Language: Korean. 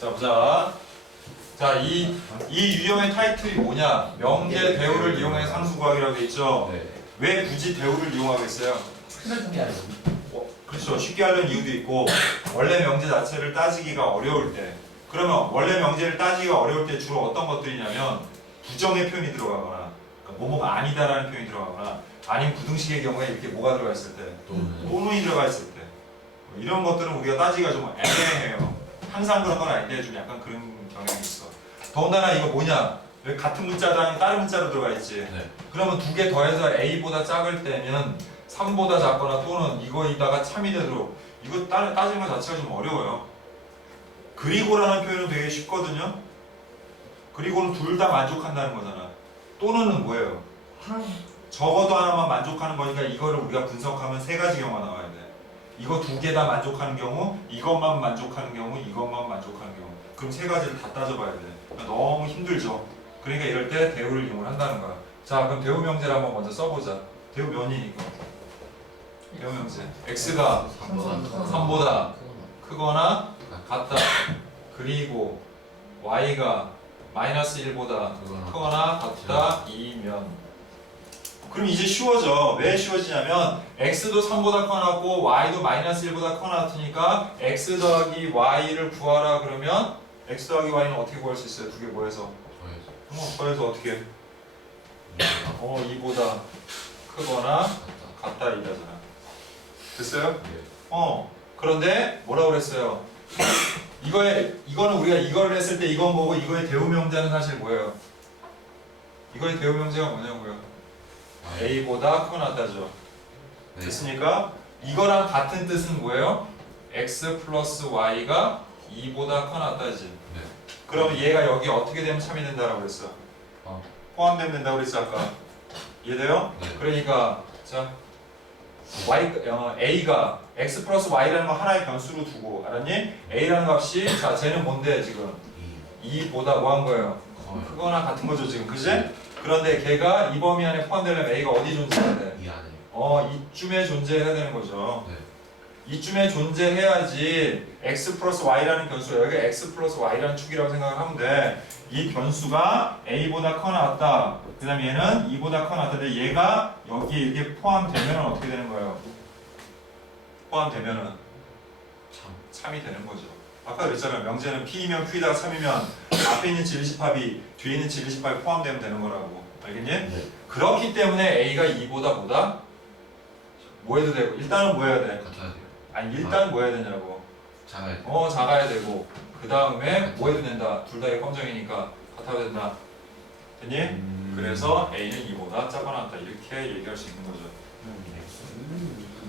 자 보자. 자, 이, 이 유형의 타이틀이 뭐냐? 명제 대우를 이용해 상수 구하기라고 돼 있죠. 네. 왜 굳이 대우를 이용하겠어요? 어, 그렇죠. 쉽게 하려는 이유도 있고 원래 명제 자체를 따지기가 어려울 때 그러면 원래 명제를 따지기가 어려울 때 주로 어떤 것들이냐면 부정의 표현이 들어가거나 그러니까 뭐뭐가 아니다라는 표현이 들어가거나 아니면 부등식의 경우에 이렇게 뭐가 들어가 있을 때 또는 또는이 들어가 있을 때 뭐 이런 것들은 우리가 따지기가 좀 애매해요. 항상 그런 건 아닌데 좀 약간 그런 경향이 있어. 더군다나 이거 뭐냐? 여기 같은 아니고 다른 문자로 들어가 있지. 네. 그러면 두 개 더해서 a보다 작을 때면 3보다 작거나 또는 이거에다가 참이 되도록 이거 따, 따지는 것 자체가 좀 어려워요. 그리고라는 표현은 되게 쉽거든요. 그리고는 둘 다 만족한다는 거잖아. 또는은 뭐예요? 적어도 하나만 만족하는 거니까 이거를 우리가 분석하면 세 가지 경우가 나와야 돼. 이거 두 개 다 만족하는 경우, 이것만 만족하는 경우, 이것만 만족하는 경우. 그럼 세 가지를 다 따져봐야 돼. 너무 힘들죠. 그러니까 이럴 때 대우를 이용을 한다는 거야. 자, 그럼 대우 명제를 한번 먼저 써보자. 대우 면이니까. 대우 명제. x가 3보다 크거나 같다. 그리고 y가 마이너스 1보다 크거나 같다 이면 그럼 이제 쉬워져 왜 쉬워지냐면 x도 3보다 커 같고 y도 마이너스 1보다 커 같으니까 x 더하기 y를 구하라 그러면 x 더하기 y는 어떻게 구할 수 있어요? 두개 뭐해서? 어, 더해서 어떻게? 해? 어 2보다 크거나 같다 이다잖아 됐어요? 어 그런데 뭐라고 그랬어요? 이거에 이거는 우리가 이거를 했을 때 이건 뭐고 이거의 대우 명제는 사실 뭐예요? 이거의 대우 명제가 뭐냐고요? A보다 크거나 같다죠. 됐습니까? 이거랑 같은 뜻은 뭐예요? x 플러스 y가 2보다 크거나 같다지. 네. 그러면 얘가 여기 어떻게 되면 참이 된다고 그랬어? 어. 포함되면 된다고 그랬어 아까. 이해돼요? 네. 그러니까 자 y 어, a가 x 플러스 y라는 거 하나의 변수로 두고 알았니? a라는 값이 자 쟤는 뭔데 지금 2보다 뭐 한 거예요? 크거나 같은 거죠 지금 그지? 그런데 걔가 이 범위 안에 포함되려면 a가 어디 존재해야 돼? 이 안에. 어 이쯤에 존재해야 되는 거죠. 네. 이쯤에 존재해야지 x 플러스 y라는 변수가 여기가 x 플러스 y라는 축이라고 생각을 하면 돼. 이 변수가 a보다 커나 같다. 그 다음에 얘는 2보다 커나 같다데 얘가 여기에 이렇게 포함되면 어떻게 되는 거예요? 포함되면은 참. 참이 되는 거죠. 아까 그랬잖아요. 명제는 P이면 Q이다 3이면 앞에 있는 진리집합이 뒤에 있는 진리집합이 포함되면 되는 거라고. 알겠니? 네. 그렇기 때문에 A가 2보다 보다 뭐 해도 되고 일단은 뭐 해야 돼? 같아야 돼요. 아니 일단 뭐 해야 되냐고. 작아야 돼요. 어 작아야 되고 그 다음에 뭐 해도 된다. 둘다 검정이니까 같아야 된다. 됐니? 음. 그래서 A는 2보다 작거나 같다 이렇게 얘기할 수 있는 거죠.